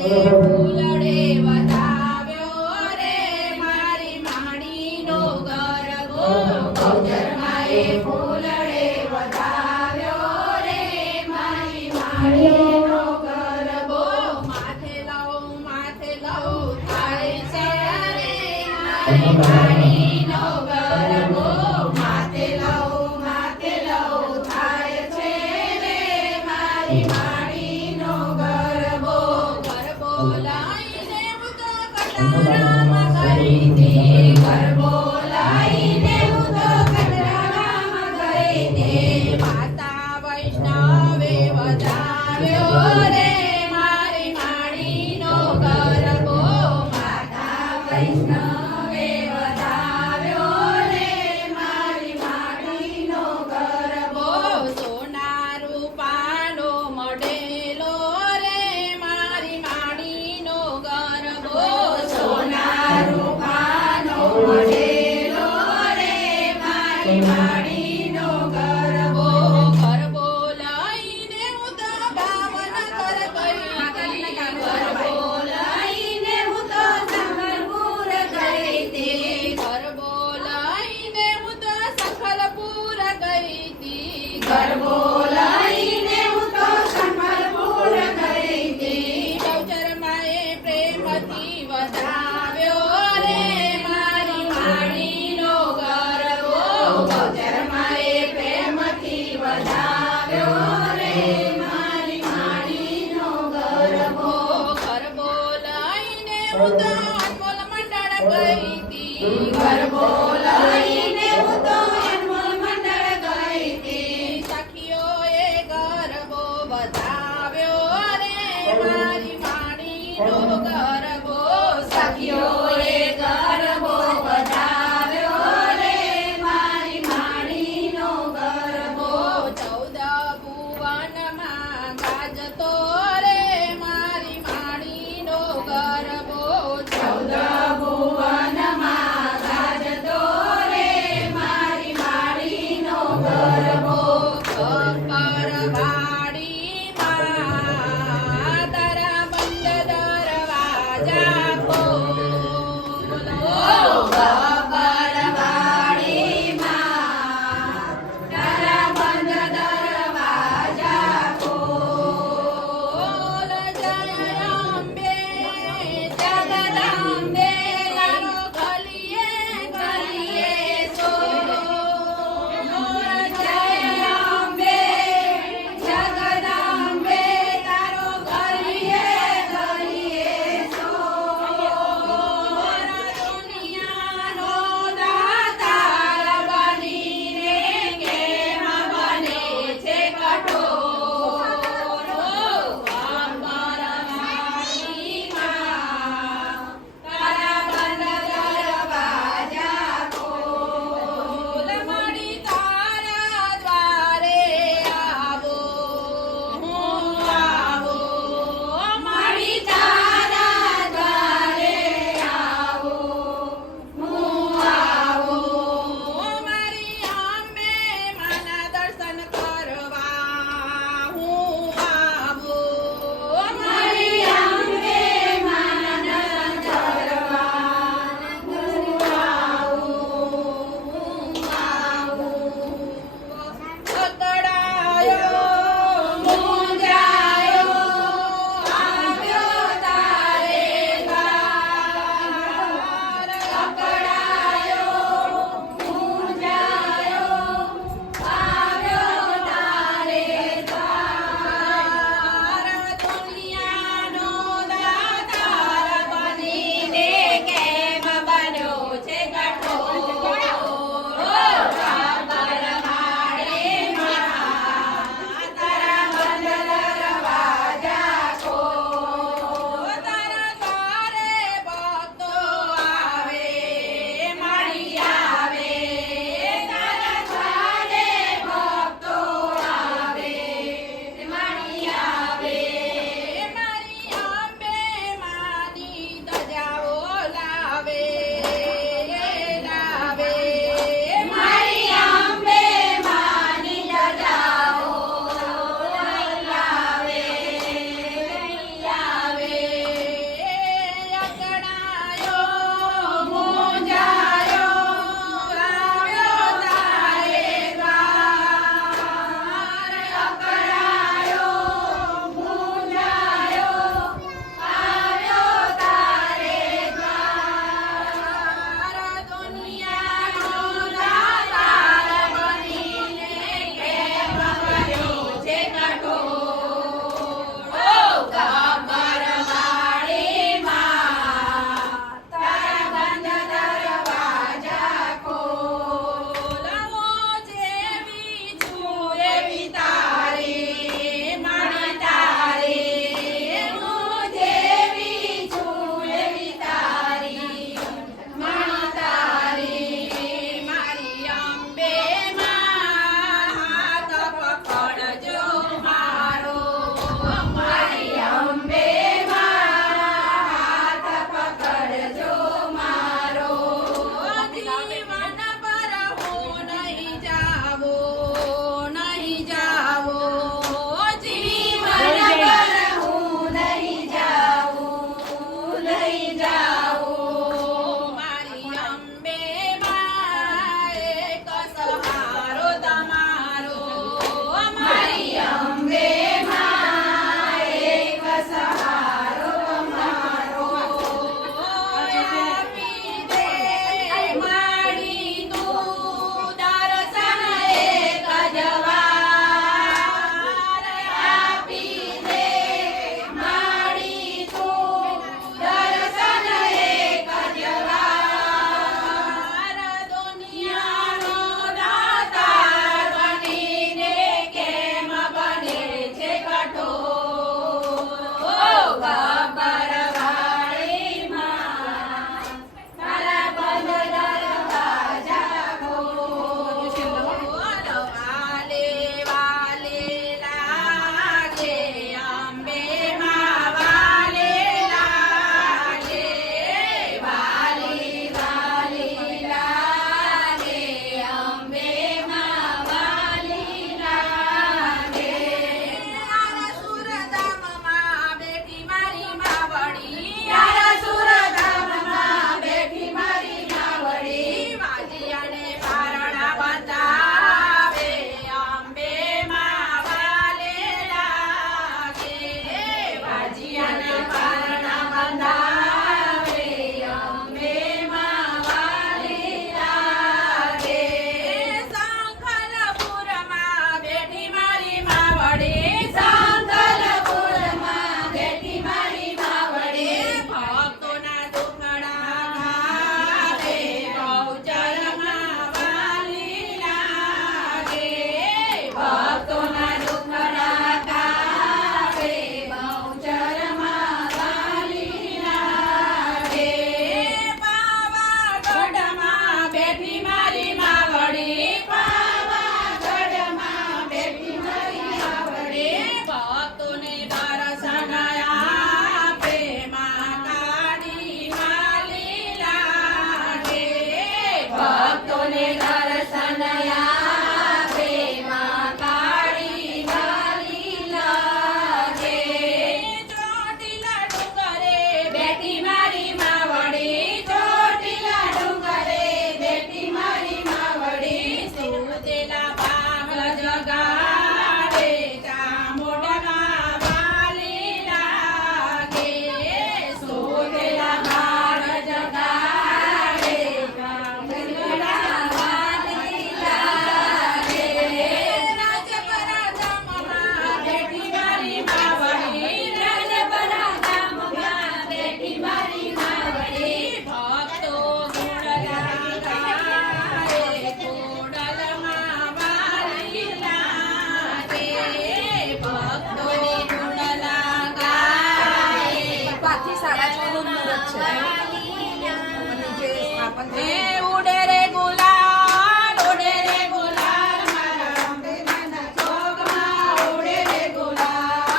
ફૂલડે વધાવ્યો રે મારી માડીનો ગરબો ગૌચરમાએ ફૂલડે વધાવ્યો રે મારી માડીનો ગરબો માથે લઉં થાય છે રે મારી માડીનો ગરબો માથે લઉં થાય છે રે મારી માડીનો ગરબો ગરબો લાઈને હું તો કટારામાં ગઈ હતી ગરબો લાઈને હું તો કટારામાં ગઈ હતી માતા વૈષ્ણવે વધાવ્યો રે મારી માડીનો ગરબો માતા વૈષ્ણવે વધાવ્યો રે મારી માડીનો ગરબો સોના રૂપાનો મઢેલો રે મારી માડીનો ગરબો સોના રૂપાનો મઢેલો રે મારી માડીનો ગરબો ગરબો લઈને હું તો ભાવનગર ગઈ ગરબો લઈને હું તો સંબલપુર ગઈ હતી ગરબો લઈને હું તો સખલપુર ગઈ હતી ગરબો લઈને હું તો સંબલપુર ગઈ હતી ગૌચરમાએ પ્રેમથી વધાવ્યો રે મારી માડીનો ગરબો ગૌચરમાએ પ્રેમથી વધાવ્યો રે મારી માડીનો ગરબો ગરબો લઈને હું તો અનમોલ મંડળ ગઈ હતી ગરબો લઈને